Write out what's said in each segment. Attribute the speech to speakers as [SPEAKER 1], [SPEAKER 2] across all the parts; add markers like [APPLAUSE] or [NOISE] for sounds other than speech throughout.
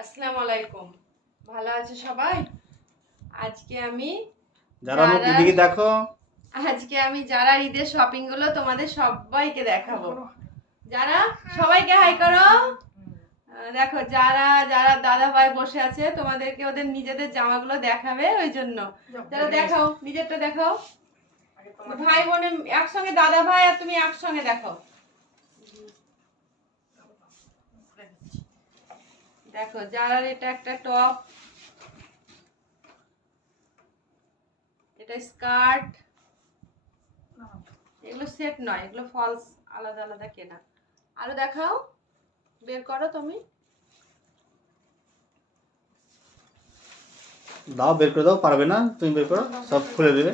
[SPEAKER 1] আসসালামু আলাইকুম। ভালো আছে সবাই? আজকে আমি
[SPEAKER 2] যারা আমার
[SPEAKER 1] যারা-
[SPEAKER 2] দিদিকে দেখো।
[SPEAKER 1] আজকে আমি যারা ঈদের শপিংগুলো তোমাদের সবাইকে দেখাবো। যারা? সবাইকে হাই করো। দেখো যারা যারা দাদা ভাই বসে আছে তোমাদেরকে ওদের নিজেদের জামাগুলো দেখাবে ওই জন্য। যারা দেখাও নিজেরটা দেখাও। ভাই বোনে একসঙ্গে দাদা ভাই আর তুমি একসঙ্গে দেখো। দেখো যারা এটা একটা টপ। এটা স্কার্ট। এগুলো সেট নয় এগুলো ফলস আলাদা আলাদা কেনা। আরও দেখাও বের করো তুমি।
[SPEAKER 2] দাও বের করে দাও পারবে না তুমি বের করো সব খুলে দেবে।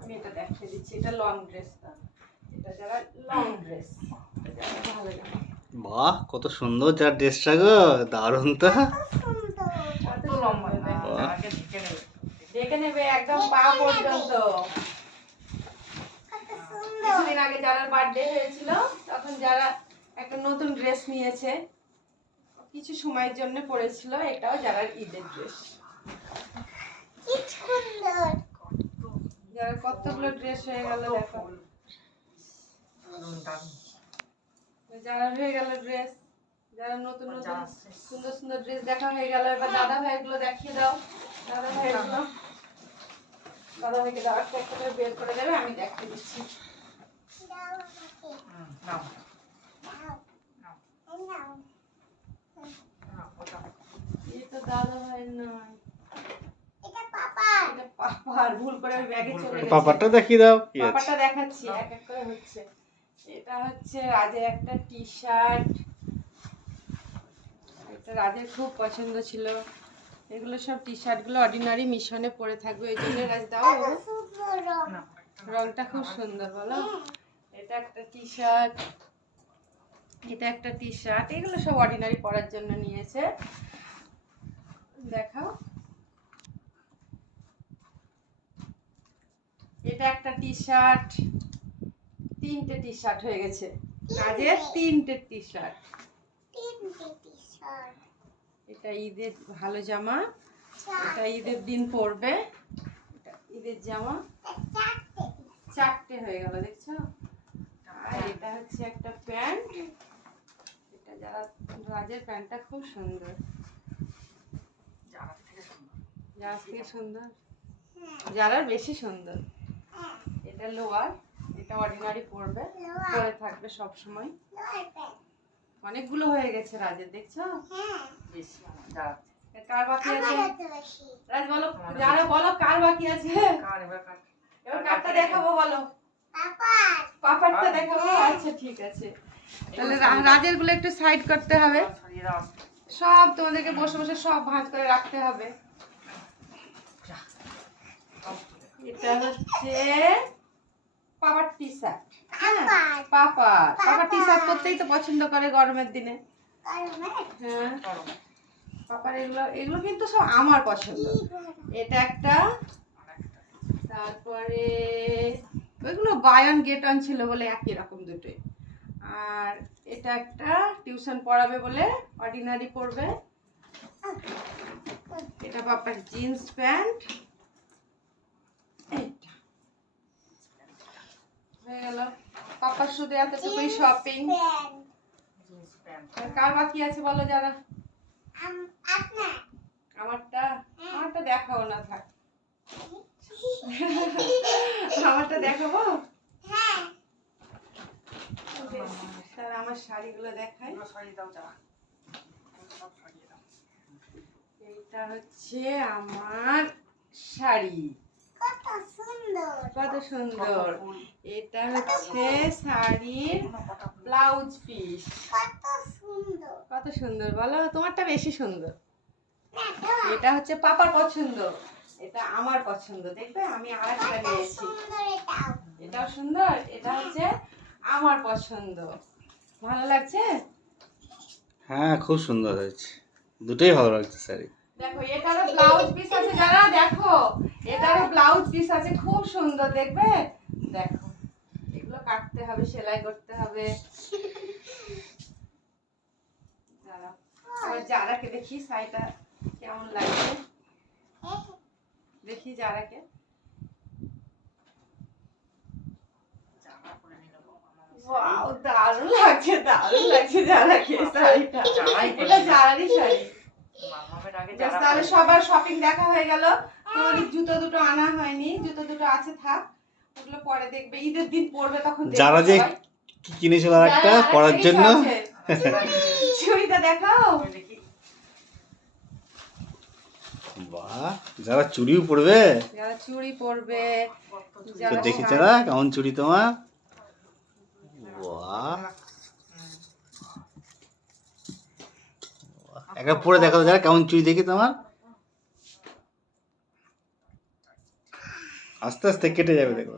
[SPEAKER 1] আমি এটা দেখিয়ে দিচ্ছি এটা লং ড্রেসটা।
[SPEAKER 2] বাহ কত সুন্দর যার ড্রেসটা গো দারুণ তো
[SPEAKER 1] কত লম্বা
[SPEAKER 2] বাহ।
[SPEAKER 1] দেখে নেবে একদম পা পর্যন্ত কিছুদিন আগে যারা বার্থডে হয়েছিল তখন যারা একটা নতুন ড্রেস নিয়েছে কিছু সময়ের জন্য পরেছিল এটাও যারা ঈদের ড্রেস যারা কতগুলো ড্রেস হয়ে গেল দেখো যারা হয়ে গেল ড্রেস যারা নতুন নতুন সুন্দর সুন্দর ড্রেস দেখা হয়ে গেল এবার দাদা ভাইগুলো দেখিয়ে দাও। দাদা ভাইগুলো দাদা। ভাইকে দাও একটা একটা করে বের করে দেবে আমি দেখিয়ে দিচ্ছি। তো দাদা ভাই নয়। পাপার। ভুল করে ব্যাগে চলে গেছে।
[SPEAKER 2] পাপারটা দেখিয়ে দাও কি
[SPEAKER 1] পাপাটা দেখাচ্ছি এক এক করে হচ্ছে। এটা হচ্ছে রাজের একটা টি শার্ট এটা রাজের খুব পছন্দ ছিল। এগুলো সব টি শার্টগুলো অর্ডিনারি মিশনে পরে থাকবে। ওই জন্য রাজ দাও রংটা খুব সুন্দর বলো। এটা একটা টি শার্ট এটা একটা টি শার্ট এগুলো সব অর্ডিনারি পরার জন্য নিয়েছে। দেখাও। এটা একটা টি শার্ট তিনটে টি শার্ট হয়ে গেছে। কাজের তিনটে টি শার্ট এটা ঈদের ভালো জামা। এটা ঈদের দিন পরবে। এটা ঈদের জামা। চারটে। হয়ে গেল দেখছ? আর এটা হচ্ছে একটা প্যান্ট। এটা যারা রাজের প্যান্টটা খুব সুন্দর। যার থেকে সুন্দর। যারার বেশি সুন্দর। এটা লোয়ার। এটা অর্ডিনারি পরবে পরে থাকবে সব সময় অনেকগুলো হয়ে গেছে রাজের দেখছ? এ কার বাকি আছে? রাজ বলো যারা বলো কার বাকি আছে? এবার কারটা দেখাবো বলো। পাপারটা দেখাবো? আচ্ছা ঠিক আছে। তাহলে রাজেরগুলো একটু সাইড করতে হবে। সব তোমাদেরকে বসে বসে সব ভাঁজ করে রাখতে হবে। এটা হচ্ছে পাপার টি শার্ট হ্যাঁ পাপার। পাপার। টি শার্ট করতেই তো পছন্দ করে গরমের দিনে। হ্যাঁ পাপার এগুলো এগুলো কিন্তু সব আমার পছন্দ। এটা একটা তারপরে ওইগুলো বাই অন গেট অন ছিল বলে একই রকম দুটোই। আর এটা একটা টিউশন পড়াবে বলে অর্ডিনারি পড়বে। এটা পাপার জিন্স প্যান্ট এইটা হয়ে গেল পাপার শুধু এতটুকুই শপিং কার বাকি আছে বলো যারা? আমারটা? আমারটা দেখাও না থাক। [LAUGHS] আমারটা দেখাবো? তাহলে আমার শাড়িগুলো দেখাই। এইটা হচ্ছে আমার শাড়ি। কত সুন্দর। এটা হচ্ছে শাড়ির ব্লাউজ পিস। কত সুন্দর। বলো তোমারটা বেশি সুন্দর। এটা হচ্ছে পাপার পছন্দ। এটা আমার পছন্দ দেখবে? আমি আর একটা নিয়েছি। এটাও সুন্দর এটা হচ্ছে আমার পছন্দ। ভালো লাগছে?
[SPEAKER 2] হ্যাঁ খুব সুন্দর হয়েছে। দুটোই ভালো লাগছে শাড়ি।
[SPEAKER 1] দেখো এটারও ব্লাউজ পিস আছে যারা দেখো এটারও পিস আছে খুব সুন্দর দেখবে? দেখো এগুলো কাটতে হবে সেলাই করতে হবে। যারাকে দেখি শাড়িটা কেমন লাগছে? দেখি যারাকে ওয়াও দারুণ লাগছে দারুণ লাগছে যারাকে শাড়িটা। এটা যারারই শাড়ি। তাহলে সবার শপিং দেখা হয়ে গেল। তোর জুতো দুটো আনা হয়নি জুতো দুটো আছে থাক ওগুলো পরে দেখবে। ঈদের দিন পরবে তখন
[SPEAKER 2] যারা যে কিনেছিল আর একটা জন্য?
[SPEAKER 1] চুড়িটা দেখাও।
[SPEAKER 2] বাহ যারা চুড়িও পরবে?
[SPEAKER 1] যারা চুড়ি পরবে
[SPEAKER 2] দেখি যারা কেমন চুড়ি তোমার? বাহ। একটা পরে দেখো যারা কেমন চুড়ি দেখি তোমার? আস্তে আস্তে কেটে যাবে দেখো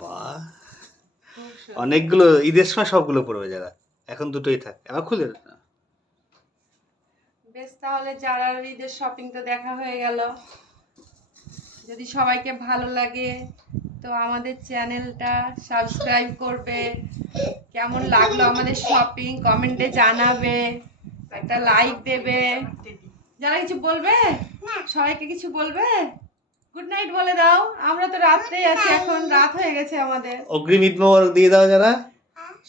[SPEAKER 2] বাহ।
[SPEAKER 1] খুব সুন্দর।
[SPEAKER 2] অনেকগুলো, ঈদের সময় সবগুলো পড়বে যারা। এখন দুটোই থাক। এবার খুলে
[SPEAKER 1] বেশ, তাহলে যারা ঈদের শপিং তো দেখা হয়ে গেল, যদি সবাইকে ভালো লাগে, তো আমাদের চ্যানেলটা সাবস্ক্রাইব করবে। কেমন লাগল আমাদের শপিং কমেন্টে জানাবে। একটা লাইক দেবে। যারা কিছু বলবে সবাইকে কিছু বলবে গুড নাইট বলে দাও। আমরা তো রাত্রেই আছি এখন রাত হয়ে গেছে আমাদের।
[SPEAKER 2] অগ্রিম ঈদ মোবারক দিয়ে দাও যারা।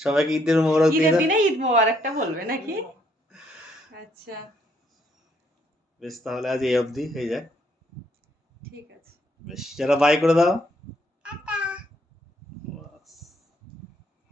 [SPEAKER 2] সবাইকে ঈদের মোবারক দিয়ে
[SPEAKER 1] ঈদের
[SPEAKER 2] দাও।
[SPEAKER 1] দিনে ঈদ মোবারকটা বলবে নাকি? আচ্ছা।
[SPEAKER 2] বেশ তাহলে আজ এই অবধি হয়ে যাক।
[SPEAKER 1] ঠিক আছে।
[SPEAKER 2] বেশ যারা বাই করে দাও।
[SPEAKER 3] টাটা